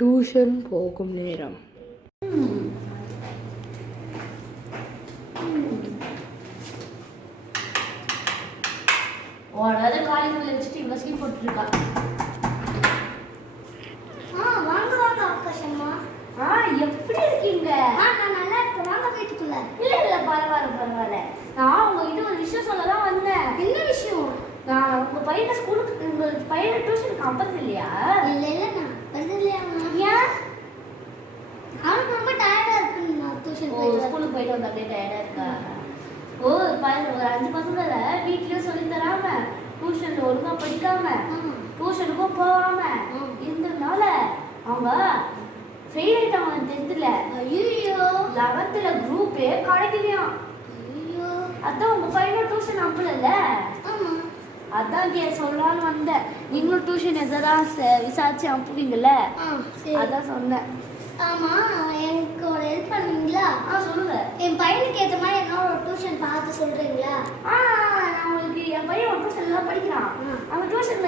Tuition போகும் நேரம். ஓடாத காலிங் வச்சுட்டு இவ்வளோ ஸ்லீப் போட்டுருக்கா. வாங்க வாங்க ஆகாஷம்மா. எப்படி இருக்கீங்க? நான் நல்லா இருக்கேன். வாங்க வீட்டுக்குள்ள. இல்ல பரவாயில்ல. நான் உங்ககிட்ட ஒரு விஷயம் சொல்ல தான் வந்தேன். என்ன விஷயம்? நான் உங்க பையனை ஸ்கூலுக்கு உங்க பையனை டியூஷனுக்கு அனுப்புறது இல்லையா? இல்ல வருது இல்லையா? ஏன்? அவனுக்கு ரொம்ப டயர்டா இருக்கு. நான் டியூஷன் போயிட்டு ஸ்கூலுக்கு போயிட்டு வந்து அப்படியே டயர்டா இருக்கா? ஒரு 5 பசங்கள வீட்லயும் சொல்லி தராம டியூஷன்ல ஒழுங்கா படிக்காம டியூஷனுக்கும் போகாம இருந்ததுனால அவங்க ஃபெயில் ஆயிட்டாங்க. 10th. ஐயோ 11th குரூப்பே கிடைக்கலையாம். ஐயோ அதான் உங்க பையனும் டியூஷன் அனுப்பல. ஆமா அதான் சொல்லலான்னு வந்தேன். நீங்களும் டியூஷன் எதா விசாரிச்சு அனுப்புவீங்கல்ல, அதான் சொன்னேன். ஆமா எனக்கு ஒரு ஹெல்ப் பண்ணுவீங்களா? சொல்லுங்க. என் பையனுக்கு ஏற்ற மாதிரி என்ன ஒரு டியூஷன் பார்த்து சொல்றீங்களா? நான் உங்களுக்கு என் பையன் ஒரு டியூஷன் எல்லாம் படிக்கிறான். அவன் டியூஷன்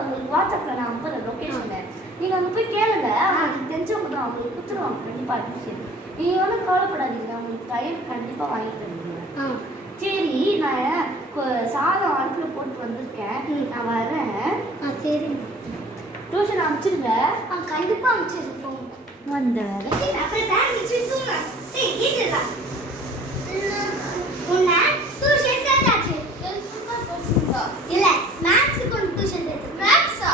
உங்களுக்கு வாட்ஸ்அப்ல நான் அனுப்புறேன் லொக்கேஷனை. நீங்க அங்கே போய் கேளுங்க. அவங்களுக்கு தெரிஞ்சவங்க தான், அவங்களுக்கு கொடுத்துருவாங்க கண்டிப்பா அட்மிஷன். நீங்க ஒன்றும் கவலைப்படாதீங்க, உங்களுக்கு டைம் கண்டிப்பா வாங்கி தருவீங்க. சரி, நான் சாதம் அடுப்பில் போட்டு வந்திருக்கேன், நான் வரேன். சரி டியூஷன் அனுப்பிச்சிருங்க. கண்டிப்பா அனுப்பிச்சிருப்போம். வந்த இல்ல மேத்ஸ் கொண்டு டியூஷன் சேர்த்து. மேத்ஸா?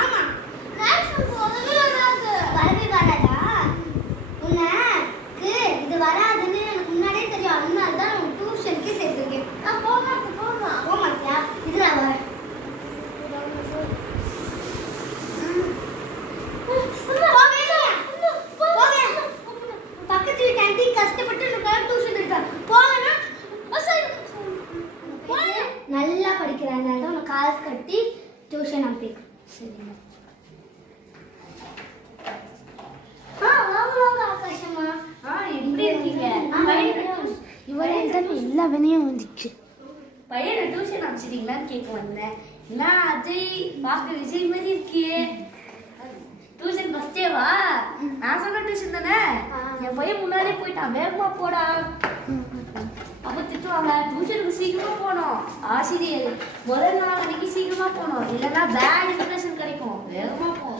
ஆமா மேத்ஸ் வரவே வராதா? உனக்கு இது வராதுன்னு எனக்கு முன்னாடியே தெரியும். அதனால தான் நான் டியூஷனுக்கு சேர்த்துருக்கேன். நான் போக மாட்டியா? இது நான் வரேன். பக்கத்து வீட்டு ஆண்டி கஷ்டப்பட்டு டியூஷன் இருக்காங்க. போகலன்னா நல்லா படிக்கிறாங்க. உனக்கு காசு கட்டி டியூஷன் அனுப்பிடுறேன். சரிங்க. வாங்க ஆகாஷம்மா. எப்படி இருக்கீங்க? எல்லா வேலையும் வந்துச்சு. பையனை டியூஷன் அனுப்பிச்சிட்டீங்களான்னு கேட்க வந்தேன். என்ன அஜய் பார்க்க விஜய் மாதிரி இருக்கியே? டியூஷன் ஃபர்ஸ்டே வா. நான் சொன்ன டியூஷன் தானே? என் பையன் முன்னாடியே போயிட்டான். வேகமா போடா. அப்ப திட்டுவாங்க, டியூஷனுக்கு சீக்கிரமா போகணும். ஆசிரியர் முதல் நாள் அன்னைக்கு சீக்கிரமா போகணும், இல்லைன்னா பேட் இன்ஃபர்மேஷன் கிடைக்கும். வேகமா போ.